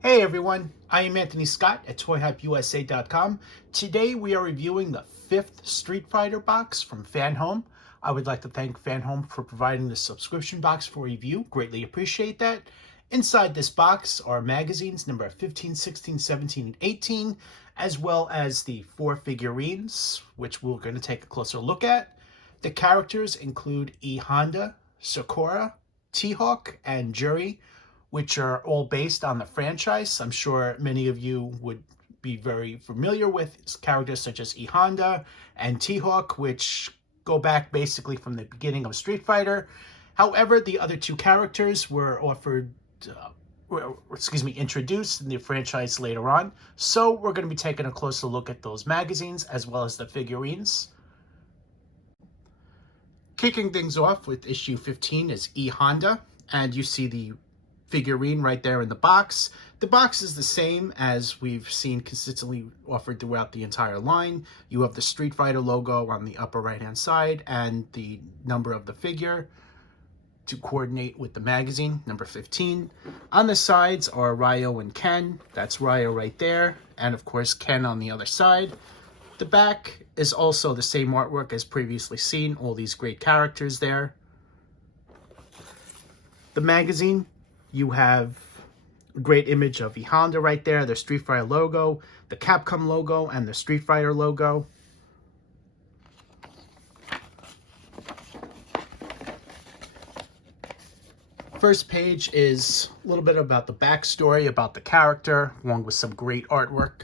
Hey everyone, I am Anthony Scott at ToyHypeUSA.com. Today we are reviewing the 5th Street Fighter box from FanHome. I would like to thank FanHome for providing the subscription box for review. Greatly appreciate that. Inside this box are magazines number 15, 16, 17, and 18, as well as the 4 figurines, which we're going to take a closer look at. The characters include E Honda, Sakura, T-Hawk, and Juri, which are all based on the franchise. I'm sure many of you would be very familiar with characters such as E Honda and T-Hawk, which go back basically from the beginning of Street Fighter. However, the other two characters were introduced in the franchise later on. So we're going to be taking a closer look at those magazines as well as the figurines. Kicking things off with issue 15 is E Honda, and you see the figurine right there in the box. The box is the same as we've seen consistently offered throughout the entire line. You have the Street Fighter logo on the upper right hand side and the number of the figure to coordinate with the magazine, number 15. On the sides are Ryo and Ken. That's Ryo right there, and of course Ken on the other side. The back is also the same artwork as previously seen, all these great characters there. The magazine, you have a great image of E Honda right there, the Street Fighter logo, the Capcom logo, and the Street Fighter logo. First page is a little bit about the backstory, about the character, along with some great artwork.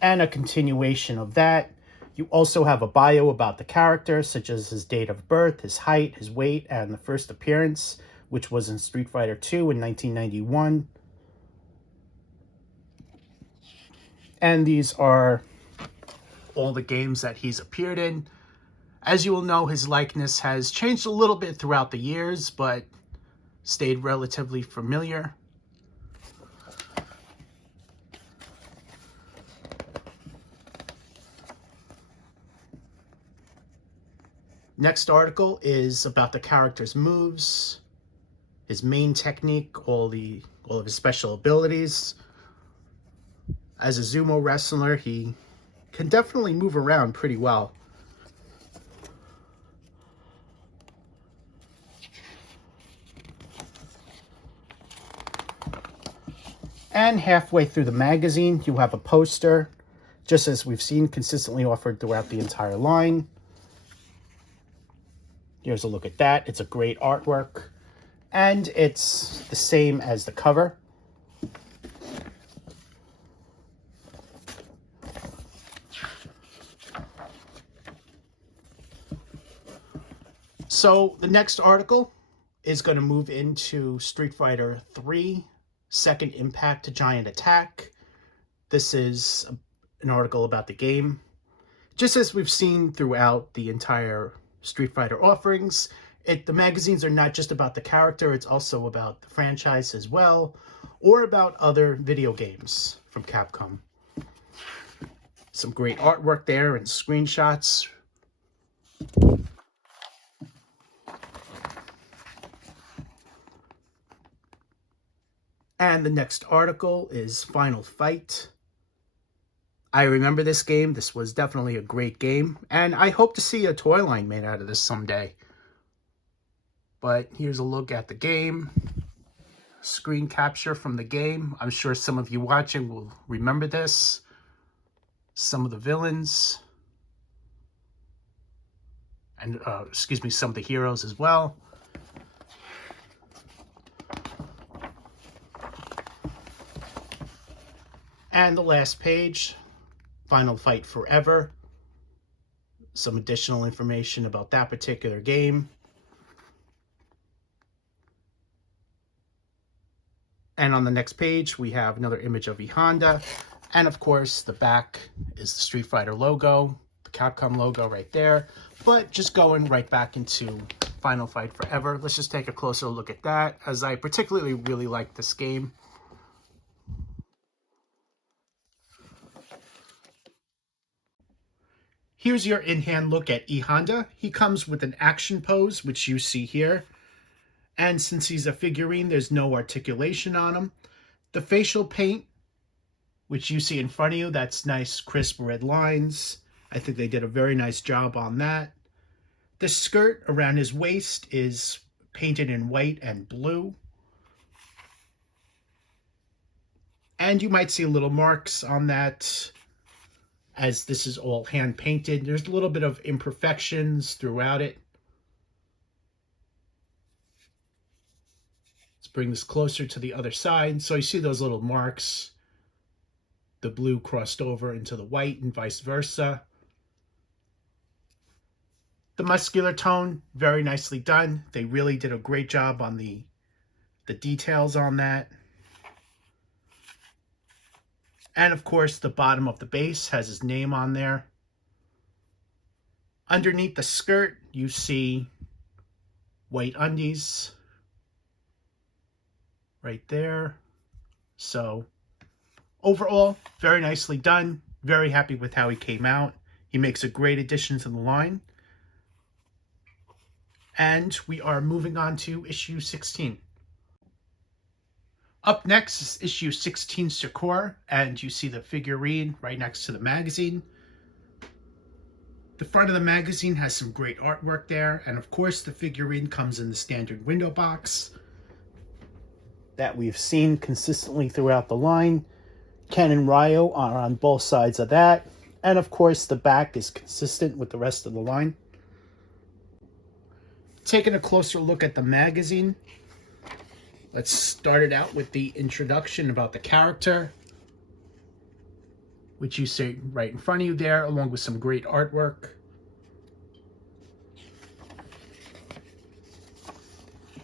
And a continuation of that. You also have a bio about the character, such as his date of birth, his height, his weight, and the first appearance, which was in Street Fighter II in 1991. And these are all the games that he's appeared in. As you will know, his likeness has changed a little bit throughout the years, but stayed relatively familiar. Next article is about the character's moves, his main technique, all of his special abilities. As a Sumo wrestler, he can definitely move around pretty well. And halfway through the magazine, you have a poster, just as we've seen consistently offered throughout the entire line. Here's a look at that. It's a great artwork, and it's the same as the cover. So the next article is going to move into Street Fighter 3, Second Impact Giant Attack. This is an article about the game. Just as we've seen throughout the entire Street Fighter offerings, the magazines are not just about the character, it's also about the franchise as well, or about other video games from Capcom. Some great artwork there and screenshots. And the next article is Final Fight. I remember this game. This was definitely a great game, and I hope to see a toy line made out of this someday. But here's a look at the game. Screen capture from the game. I'm sure some of you watching will remember this. Some of the villains. And, some of the heroes as well. And the last page, Final Fight Forever. Some additional information about that particular game. And on the next page, we have another image of E Honda. And of course, the back is the Street Fighter logo, the Capcom logo right there. But just going right back into Final Fight Forever, let's just take a closer look at that, as I particularly really like this game. Here's your in-hand look at E Honda. He comes with an action pose, which you see here. And since he's a figurine, there's no articulation on him. The facial paint, which you see in front of you, that's nice, crisp red lines. I think they did a very nice job on that. The skirt around his waist is painted in white and blue. And you might see little marks on that, as this is all hand painted. There's a little bit of imperfections throughout it. Let's bring this closer to the other side. So you see those little marks, the blue crossed over into the white and vice versa. The muscular tone, very nicely done. They really did a great job on the details on that. And of course, the bottom of the base has his name on there. Underneath the skirt, you see white undies right there. So overall, very nicely done. Very happy with how he came out. He makes a great addition to the line. And we are moving on to issue 16. Up next is issue 16, Sakura, and you see the figurine right next to the magazine. The front of the magazine has some great artwork there, and of course the figurine comes in the standard window box that we've seen consistently throughout the line. Ken and Ryo are on both sides of that, and of course the back is consistent with the rest of the line. Taking a closer look at the magazine, let's start it out with the introduction about the character, which you see right in front of you there, along with some great artwork.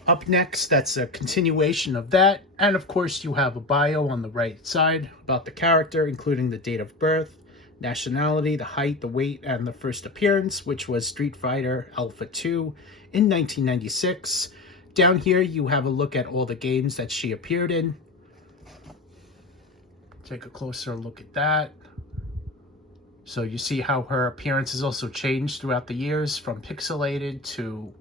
Up next, that's a continuation of that. And of course, you have a bio on the right side about the character, including the date of birth, nationality, the height, the weight, and the first appearance, which was Street Fighter Alpha 2 in 1996. Down here, you have a look at all the games that she appeared in. Take a closer look at that. So you see how her appearance has also changed throughout the years, from pixelated to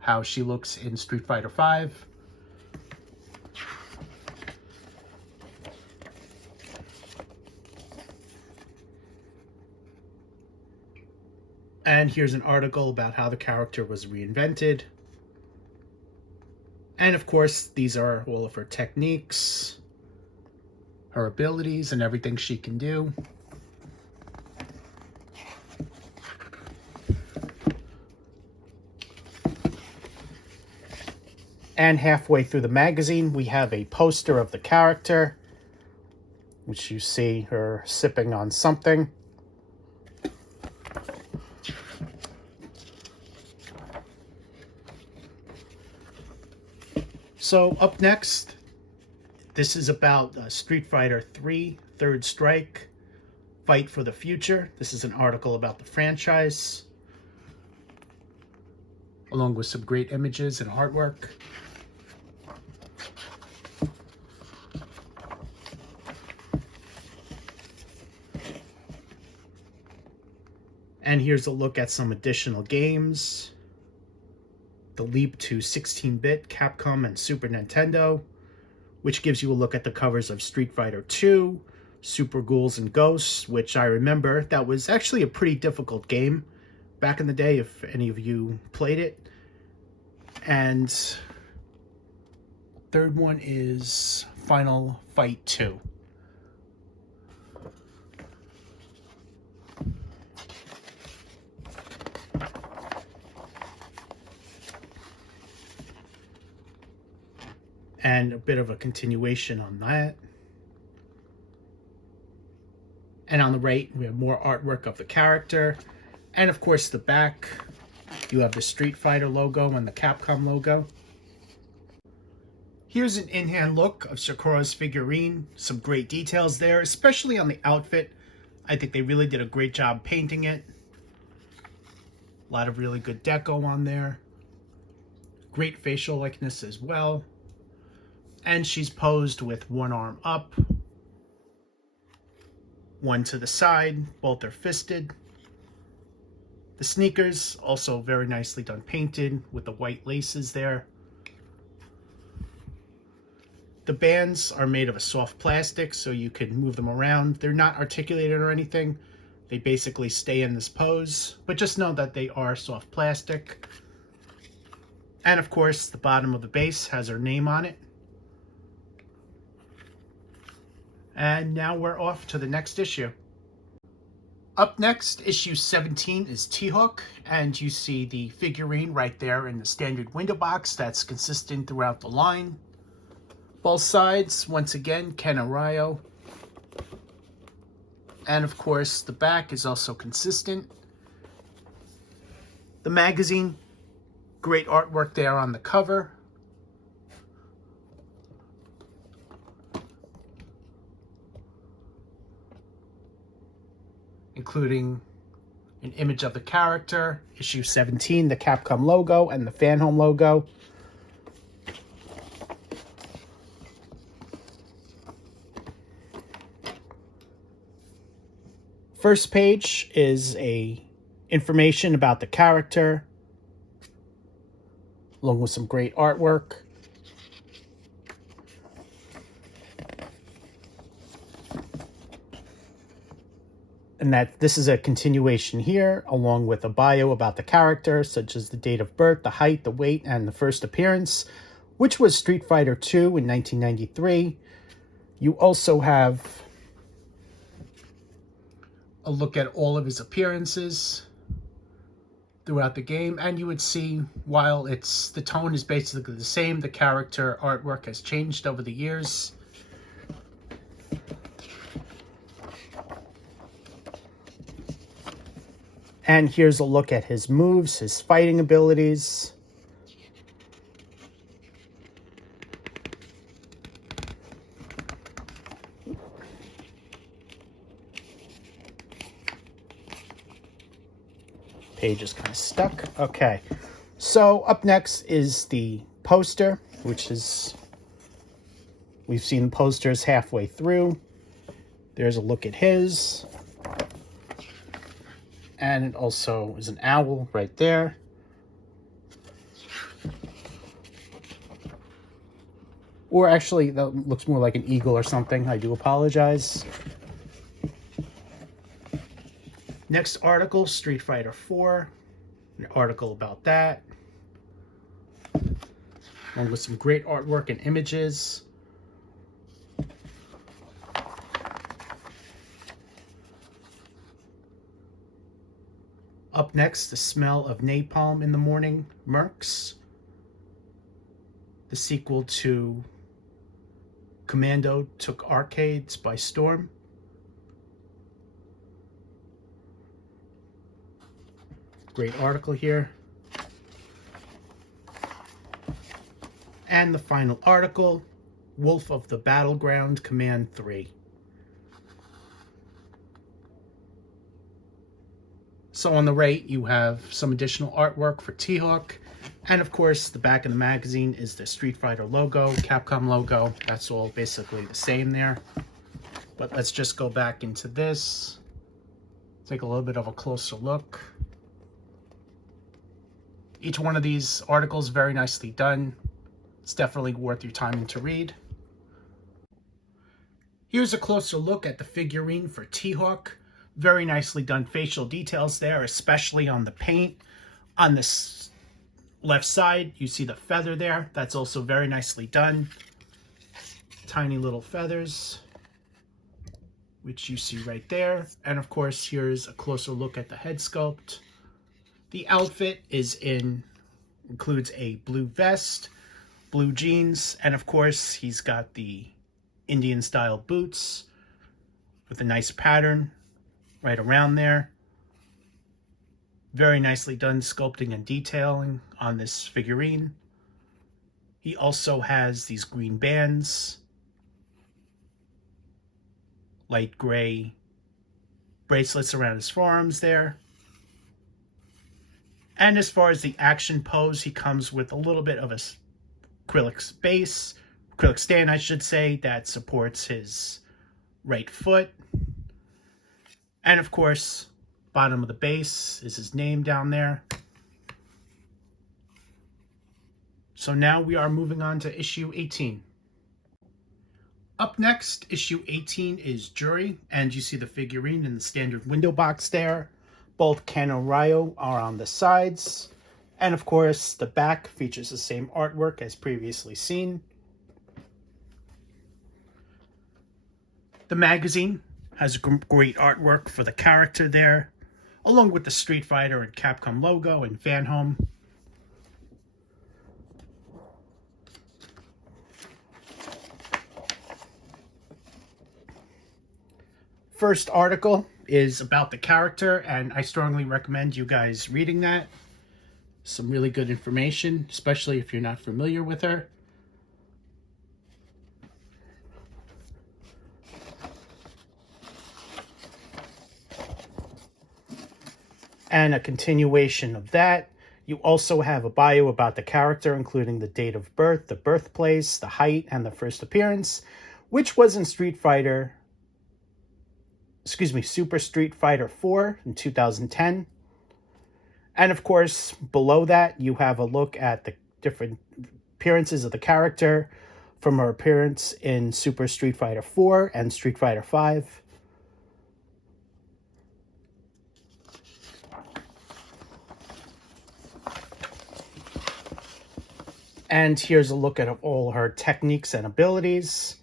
how she looks in Street Fighter V. And here's an article about how the character was reinvented. And of course, these are all of her techniques, her abilities, and everything she can do. And halfway through the magazine, we have a poster of the character, which you see her sipping on something. So up next, this is about Street Fighter 3, Third Strike, Fight for the Future. This is an article about the franchise, along with some great images and artwork. And here's a look at some additional games. The leap to 16-bit, Capcom and Super Nintendo, which gives you a look at the covers of Street Fighter 2, Super Ghouls and Ghosts, which I remember that was actually a pretty difficult game back in the day, if any of you played it. And third one is Final Fight 2. And a bit of a continuation on that. And on the right, we have more artwork of the character. And of course, the back, you have the Street Fighter logo and the Capcom logo. Here's an in-hand look of Sakura's figurine. Some great details there, especially on the outfit. I think they really did a great job painting it. A lot of really good deco on there. Great facial likeness as well. And she's posed with one arm up. one to the side. Both are fisted. The sneakers, also very nicely done, painted with the white laces there. The bands are made of a soft plastic, so you can move them around. They're not articulated or anything. They basically stay in this pose, but just know that they are soft plastic. And of course, the bottom of the base has her name on it. And now we're off to the next issue. Up next, issue 17 is T-Hook, and you see the figurine right there in the standard window box that's consistent throughout the line. Both sides, once again, Ken Arroyo. And of course, the back is also consistent. The magazine, great artwork there on the cover. Including an image of the character, issue 17, the Capcom logo, and the FanHome logo. First page is information about the character, along with some great artwork. And that this is a continuation here, along with a bio about the character, such as the date of birth, the height, the weight, and the first appearance, which was Street Fighter II in 1993. You also have a look at all of his appearances throughout the game, and you would see, while the tone is basically the same, the character artwork has changed over the years. And here's a look at his moves, his fighting abilities. Page is kind of stuck. Okay, so up next is the poster, which is, we've seen the posters halfway through. There's a look at his. And it also is an owl right there. Or actually, that looks more like an eagle or something. I do apologize. Next article, Street Fighter 4. An article about that. Along with some great artwork and images. Up next, The Smell of Napalm in the Morning, Mercs. The sequel to Commando took arcades by storm. Great article here. And the final article, Wolf of the Battleground, Command 3. So on the right, you have some additional artwork for T-Hawk. And of course, the back of the magazine is the Street Fighter logo, Capcom logo. That's all basically the same there. But let's just go back into this. Take a little bit of a closer look. Each one of these articles very nicely done. It's definitely worth your time to read. Here's a closer look at the figurine for T-Hawk. Very nicely done facial details there, especially on the paint. On this left side, you see the feather there. That's also very nicely done. Tiny little feathers, which you see right there. And of course, here's a closer look at the head sculpt. The outfit includes a blue vest, blue jeans, and of course, he's got the Indian style boots with a nice pattern right around there. Very nicely done sculpting and detailing on this figurine. He also has these green bands, light gray bracelets around his forearms there. And as far as the action pose, he comes with a little bit of a acrylic stand, I should say, that supports his right foot. And of course, bottom of the base is his name down there. So now we are moving on to issue 18. Up next, issue 18 is Juri, and you see the figurine in the standard window box there. Both Ken and Ryo are on the sides. And of course, the back features the same artwork as previously seen. The magazine has great artwork for the character there, along with the Street Fighter and Capcom logo and FanHome. First article is about the character, and I strongly recommend you guys reading that. Some really good information, especially if you're not familiar with her. And a continuation of that, you also have a bio about the character, including the date of birth, the birthplace, the height, and the first appearance, which was in Super Street Fighter 4 in 2010. And of course, below that, you have a look at the different appearances of the character from her appearance in Super Street Fighter 4 and Street Fighter 5. And here's a look at all her techniques and abilities,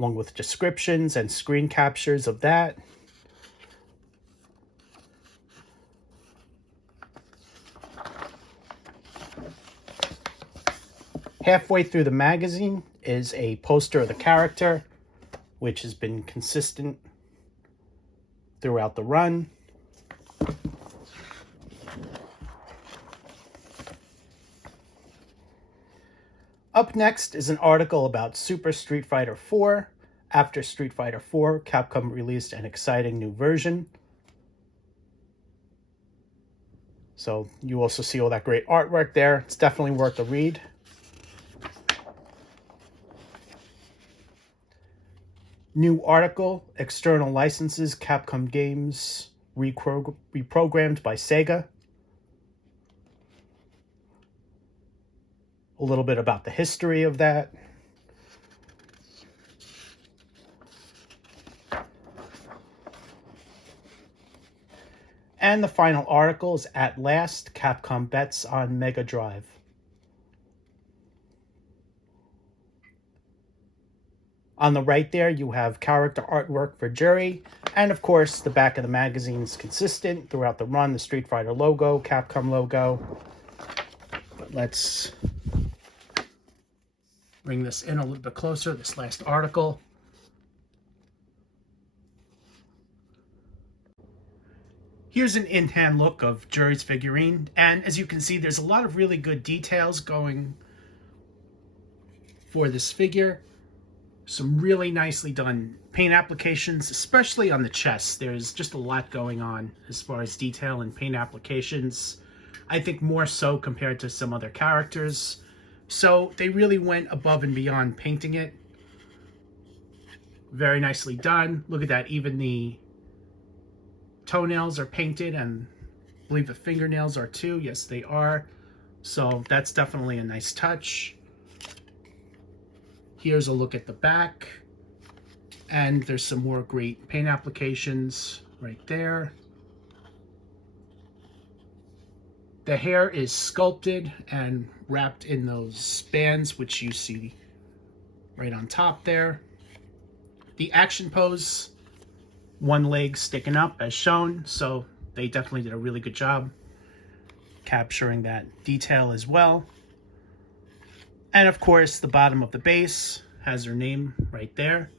along with descriptions and screen captures of that. Halfway through the magazine is a poster of the character, which has been consistent throughout the run. Up next is an article about Super Street Fighter 4. After Street Fighter 4, Capcom released an exciting new version. So you also see all that great artwork there. It's definitely worth a read. New article, external licenses, Capcom games reprogrammed by Sega. A little bit about the history of that. And the final article is At Last, Capcom Bets on Mega Drive. On the right there, you have character artwork for Juri. And of course, the back of the magazine is consistent throughout the run. The Street Fighter logo, Capcom logo. But let's bring this in a little bit closer, this last article. Here's an in-hand look of Juri's figurine, and as you can see, there's a lot of really good details going for this figure. Some really nicely done paint applications, especially on the chest. There's just a lot going on as far as detail and paint applications. I think more so compared to some other characters. So they really went above and beyond painting it. Very nicely done. Look at that. Even the toenails are painted, and I believe the fingernails are too. Yes, they are. So that's definitely a nice touch. Here's a look at the back. And there's some more great paint applications right there. The hair is sculpted and wrapped in those bands, which you see right on top there. The action pose, one leg sticking up as shown, so they definitely did a really good job capturing that detail as well. And of course, the bottom of the base has her name right there.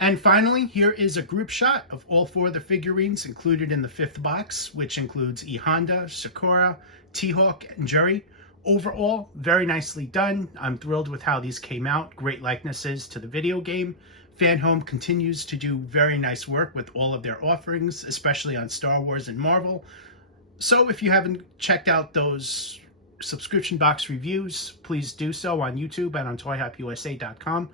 And finally, here is a group shot of all four of the figurines included in the fifth box, which includes E Honda, Sakura, T-Hawk, and Juri. Overall, very nicely done. I'm thrilled with how these came out. Great likenesses to the video game. FanHome continues to do very nice work with all of their offerings, especially on Star Wars and Marvel. So if you haven't checked out those subscription box reviews, please do so on YouTube and on toyhopusa.com.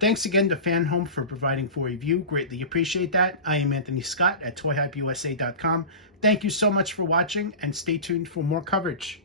Thanks again to FanHome for providing for review. Greatly appreciate that. I am Anthony Scott at toyhypeusa.com. Thank you so much for watching, and stay tuned for more coverage.